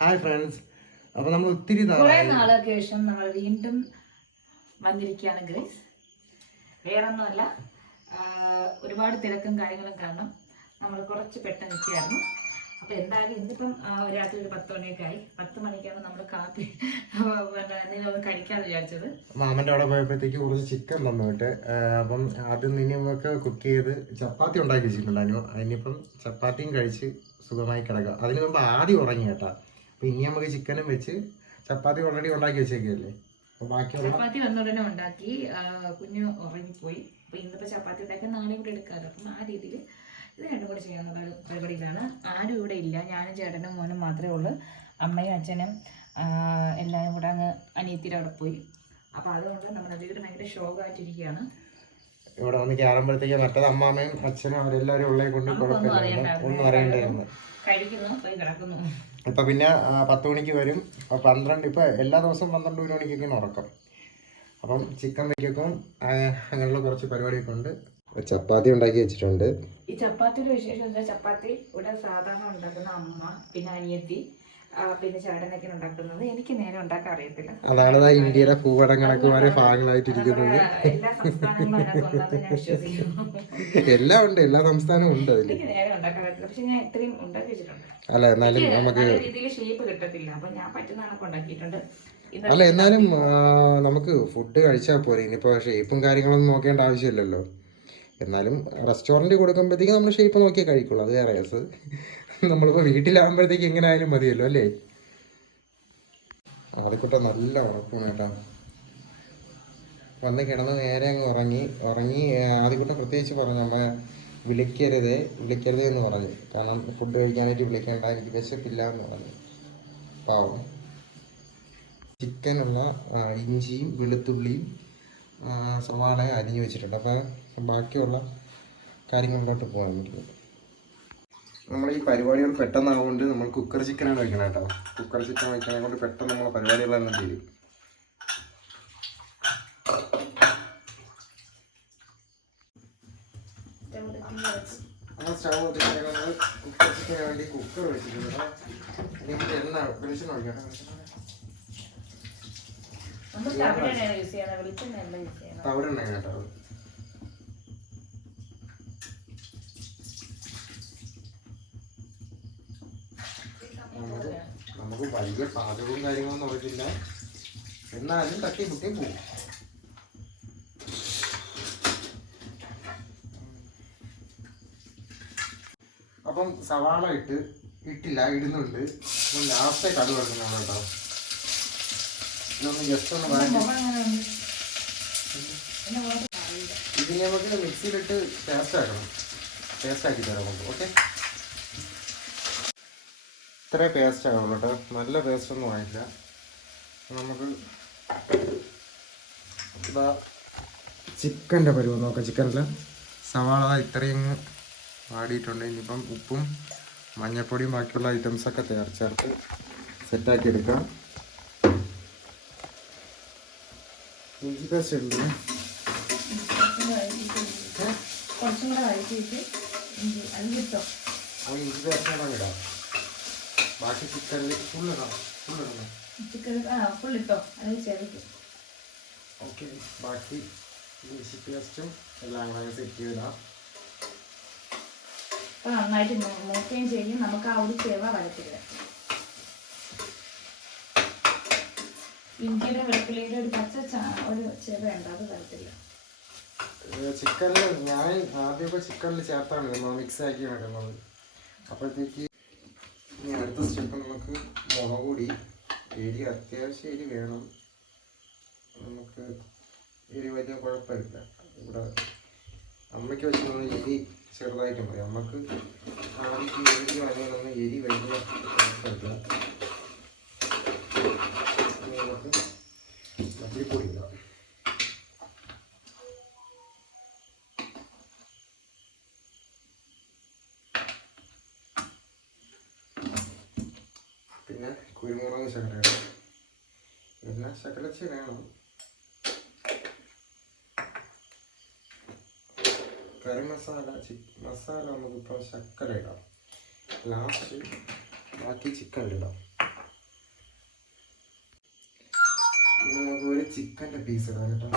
Hi friends. അപ്പോൾ നമ്മൾ ഒത്തിരി നാളൊക്കെ ശേഷം നമ്മൾ വീണ്ടും വന്നിരിക്കുകയാണ് ഗൈസ്. വേറൊന്നുമല്ല, ഒരുപാട് തിരക്കും കാര്യങ്ങളും കാരണം നമ്മൾ കുറച്ച് പെട്ടെന്ന് നിൽക്കുകയായിരുന്നു. അപ്പോൾ എന്തായാലും ഇന്നിപ്പം രാത്രി ഒരു 10 മണിയൊക്കെ ആയി. 10 മണിക്കാണ് നമ്മൾ കാപ്പി എന്തെങ്കിലും കഴിക്കാന്ന് വിചാരിച്ചത്. മാമൻ്റെ അവിടെ പോയപ്പോഴത്തേക്ക് കുറച്ച് ചിക്കൻ തന്നിട്ട് അപ്പം ആദ്യം നിന്നൊക്കെ കുക്ക് ചെയ്ത് ചപ്പാത്തി ഉണ്ടാക്കി വെച്ചിട്ടുണ്ടായിരുന്നു. അതിനിപ്പം ചപ്പാത്തിയും കഴിച്ച് സുഖമായി കിടക്കുക. അതിന് മുമ്പ് ആദ്യം ഉറങ്ങി കേട്ടാ. അപ്പോൾ ഇനി നമുക്ക് ചിക്കനും വെച്ച് ചപ്പാത്തി ഓൾറെഡി ഉണ്ടാക്കി വെച്ചേക്കല്ലേ. അപ്പോൾ ബാക്കിയുള്ള ചപ്പാത്തി വന്ന ഉടനെ ഉണ്ടാക്കി, കുഞ്ഞു ഉറങ്ങിപ്പോയി. അപ്പോൾ ഇന്നിപ്പോൾ ചപ്പാത്തി ഉണ്ടാക്കി നാളെ കൂടെ എടുക്കാമല്ലോ. അപ്പം ആ രീതിയിൽ ഇത് രണ്ടും കൂടെ ചെയ്യാനുള്ള പരിപാടിയിലാണ്. ആരും ഇവിടെ ഇല്ല, ഞാനും ചേട്ടനും മോനും മാത്രമേ ഉള്ളൂ. അമ്മയും അച്ഛനും എല്ലാവരും കൂടെ അങ്ങ് അനിയത്തിയുടെ അവിടെ പോയി. അപ്പോൾ അതുകൊണ്ട് നമ്മുടെ വീട് ഭയങ്കര ഷോക്കായിട്ടിരിക്കുകയാണ്. ഇവിടെ വന്ന് കയറുമ്പോഴത്തേക്ക് മറ്റത് അമ്മാമ്മയും അച്ഛനും അവരെല്ലാവരും ഉള്ളേ കൊണ്ട് ഒന്നും അറിയണ്ടായിരുന്നു. കഴിക്കുന്നു, പോയി കിടക്കുന്നു. ഇപ്പം പിന്നെ 10 മണിക്ക് വരും. 12 ഇപ്പം എല്ലാ ദിവസവും 12 മണിക്കൊക്കെയാണ് ഉറക്കം. അപ്പം ചിക്കൻ വയ്ക്കും അങ്ങനെയുള്ള കുറച്ച് പരിപാടിയൊക്കെ ഉണ്ട്. ചപ്പാത്തി ഉണ്ടാക്കി വെച്ചിട്ടുണ്ട്. ഈ ചപ്പാത്തിയുടെ വിശേഷം എന്താ, ചപ്പാത്തി ഇവിടെ സാധാരണ ഉണ്ടാക്കുന്ന അമ്മ, പിന്നെ അനിയത്തി, പിന്നെ ചേട്ടനൊക്കെ ഉണ്ടാക്കുന്നത്. എനിക്ക് നേരെ ഉണ്ടാക്കാൻ അറിയത്തില്ല. അതാണ് ഇന്ത്യയിലെ ഭൂപടം കണക്കുമാരെ ഭാഗങ്ങളായിട്ടിരിക്കുന്നത്. എല്ലാ സംസ്ഥാനങ്ങളും അതിനകത്ത് ഞാൻ വിശ്വസിക്കുന്നു. എല്ലാം ഉണ്ട്, എല്ലാ സംസ്ഥാനവും ഉണ്ട് അതിൽ. എനിക്ക് നേരെ ഉണ്ടാക്കാൻ അറിയത്തില്ല, പക്ഷെ ഞാൻ ഇത്രയും ഉണ്ടാക്കി വെച്ചിട്ടുണ്ട്. അല്ല എന്നാലും നമുക്ക് രീതിയിൽ ഷേപ്പ് കിട്ടത്തില്ല. അപ്പൊ ഞാൻ പറ്റുന്ന കണക്ക് ഉണ്ടാക്കിയിട്ടുണ്ട്. അല്ല എന്നാലും നമുക്ക് ഫുഡ് കഴിച്ചാൽ പോരെ. ഇനിയിപ്പോൾ ഷേപ്പും കാര്യങ്ങളൊന്നും നോക്കേണ്ട ആവശ്യമില്ലല്ലോ. എന്നാലും റെസ്റ്റോറൻറ്റ് കൊടുക്കുമ്പോഴത്തേക്ക് നമ്മൾ ഷേപ്പ് നോക്കിയേ കഴിക്കുള്ളൂ. അത് വേറെ കേസ്. നമ്മളിപ്പോൾ വീട്ടിലാകുമ്പോഴത്തേക്ക് എങ്ങനെ ആയാലും മതിയല്ലോ അല്ലേ. ആദ്യക്കൂട്ടം നല്ല ഉറപ്പാണ് കേട്ടോ. വന്ന് കിടന്ന് നേരെ അങ്ങ് ഉറങ്ങി ആദ്യക്കൂട്ടം പ്രത്യേകിച്ച് പറഞ്ഞു, നമ്മൾ വിളിക്കരുത് എന്ന് പറഞ്ഞു. കാരണം ഫുഡ് കഴിക്കാനായിട്ട് വിളിക്കേണ്ട, എനിക്ക് വിശപ്പില്ല എന്ന് പറഞ്ഞു. പാവം. ചിക്കനുള്ള ഇഞ്ചിയും വെളുത്തുള്ളിയും സവാളയും അരിഞ്ഞു വെച്ചിട്ടുണ്ട്. അപ്പോൾ ബാക്കിയുള്ള കാര്യങ്ങളിലോട്ട് പോകാൻ വേണ്ടി നമ്മൾ ഈ പരിപാടികൾ പെട്ടെന്നാവുകൊണ്ട് നമ്മൾ കുക്കർ ചിക്കനാണ് വയ്ക്കണം കേട്ടോ. കുക്കർ ചിക്കൻ വയ്ക്കണെ കൊണ്ട് പെട്ടെന്ന് നമ്മളെ പരിപാടികളെല്ലാം തീരും. നമ്മൾ സ്റ്റവ് നമ്മൾ കുക്കർ ചിക്കന് വേണ്ടി കുക്കർ വെച്ചിട്ടുണ്ട്. എനിക്ക് എണ്ണ വെളിച്ചെണ്ണ ഒഴിക്കാം. തവിടെണ്ണ കേട്ടോ. നമുക്ക് വലിയ പാചകവും കാര്യങ്ങളൊന്നും അറിയില്ല, എന്നാലും തട്ടി കുട്ടി പോകും. അപ്പം സവാള ഇടുന്നുണ്ട്. അപ്പം ലാസ്റ്റേ കടുക് എടുക്കുന്നതാണ് കേട്ടോ. ഇതൊന്ന് ജസ്റ്റ് ഒന്ന് ഇത് നമുക്ക് മിക്സിയിലിട്ട് പേസ്റ്റ് ആക്കി തരാം നമുക്ക്. ഓക്കെ, ഇത്രേ പേസ്റ്റ് ആകുള്ളൂ കേട്ടോ. നല്ല പേസ്റ്റ് ഒന്നും ആയില്ല. നമുക്ക് ഇതാ ചിക്കൻ്റെ പരുവം നോക്കാം. ചിക്കനിൽ സവാള ഇത്രയും വാടിയിട്ടുണ്ട്. ഇനിയിപ്പം ഉപ്പും മഞ്ഞൾപ്പൊടിയും ബാക്കിയുള്ള ഐറ്റംസൊക്കെ ചേർത്ത് സെറ്റാക്കി എടുക്കാം. ഇഞ്ചി പേസ്റ്റ് ഉണ്ട്. ഇഞ്ചി പേസ്റ്റ് ഇടാം. ബാക്കി ചിക്കനിൽ ഓക്കെ. ബാക്കി ഇഞ്ചി പേസ്റ്റും എല്ലാം കൂടെ സെറ്റ് ചെയ്തിടാം. നന്നായിട്ട് നോക്കുകയും ചെയ്യും. നമുക്ക് ആ ഒരു ചെവ വരത്തില്ല. ഇഞ്ചിയുടെ വെളുത്തുള്ളിയുടെ ഒരു ഒരു ചെവ ഉണ്ട്, അത് വരത്തില്ല. ചിക്കനിൽ ഞാൻ ആദ്യമൊക്കെ ചിക്കനിൽ ചേർത്താണ് നമ്മൾ മിക്സ് ആക്കി വെക്കുന്നത്. അപ്പോഴത്തേക്ക് ഇനി അടുത്ത സ്റ്റെപ്പ് നമുക്ക് മുളക് പൊടി. അത്യാവശ്യം എരി വേണം നമുക്ക്. എരി വലിയ കുഴപ്പമില്ല. ഇവിടെ അമ്മയ്ക്ക് വെച്ചിരുന്ന എരി ചെറുതായിട്ട് മതി. നമുക്ക് ആദ്യം എരി വരാനൊന്നും എരി വലിയ കുഴപ്പമില്ല. നമുക്ക് മല്ലിപ്പൊടി ഇടാം. പിന്നെ കുരുമുളക് ശകലം ഇടാം. പിന്നെ ശകലച്ച് വേണം. കറി മസാല നമുക്കിപ്പോൾ ശക്കല ഇടാം. ലാസ്റ്റ് ബാക്കി ചിക്കൻ ഇടാം. ചിക്കൻ്റെ പീസ് ഇടാം കേട്ടോ.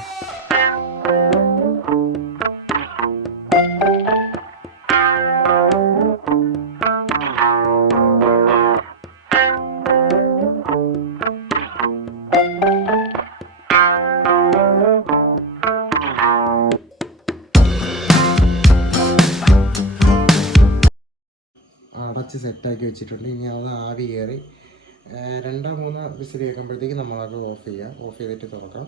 അടച്ച് സെറ്റാക്കി വെച്ചിട്ടുണ്ട്. ഇനി അത് ആവി കയറി 2-3 വിസിൽ കേൾക്കുമ്പോഴത്തേക്ക് നമ്മളത് ഓഫ് ചെയ്യാം. ഓഫ് ചെയ്തിട്ട് തുറക്കാം.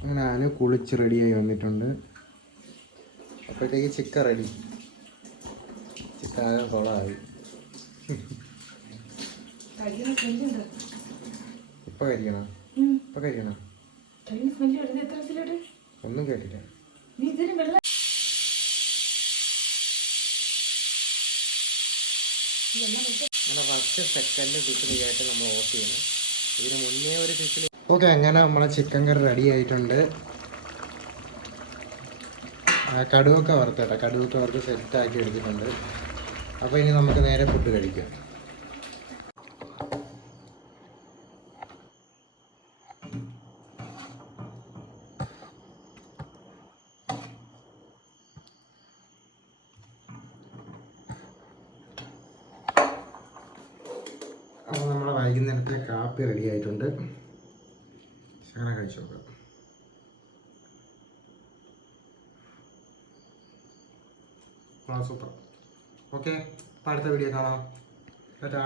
അങ്ങനെ ഞാൻ കുളിച്ച് റെഡിയായി വന്നിട്ടുണ്ട്. അപ്പോഴത്തേക്ക് ചിക്കൻ റെഡി. ചിക്കൻ ആകെ കൊളമായി. ഇപ്പം കഴിക്കണം. ഇപ്പം കഴിക്കണം. ഒന്നും കേട്ടില്ല. അങ്ങനെ ഫസ്റ്റ് സെക്കൻഡ് വിസിലായിട്ട് നമ്മൾ ഓഫ് ചെയ്യണം. ഇതിന് മുന്നേ ഒരു വിസിൽ. ഓക്കെ, അങ്ങനെ നമ്മളെ ചിക്കൻ കറി റെഡി ആയിട്ടുണ്ട്. കടുവൊക്കെ വറുത്തേട്ടാ, കടുവൊക്കെ വറുത്ത് സെറ്റാക്കി എടുത്തിട്ടുണ്ട്. അപ്പോൾ ഇനി നമുക്ക് നേരെ ഫുഡ് കഴിക്കാം. അപ്പോൾ നമ്മളെ വൈകുന്നേരത്തെ കാപ്പി റെഡി ആയിട്ടുണ്ട്. ശകലം കഴിച്ചു നോക്കാം. സൂപ്പർ. ഓക്കെ, അപ്പോൾ അടുത്ത വീഡിയോ കാണാം. ടാറ്റാ.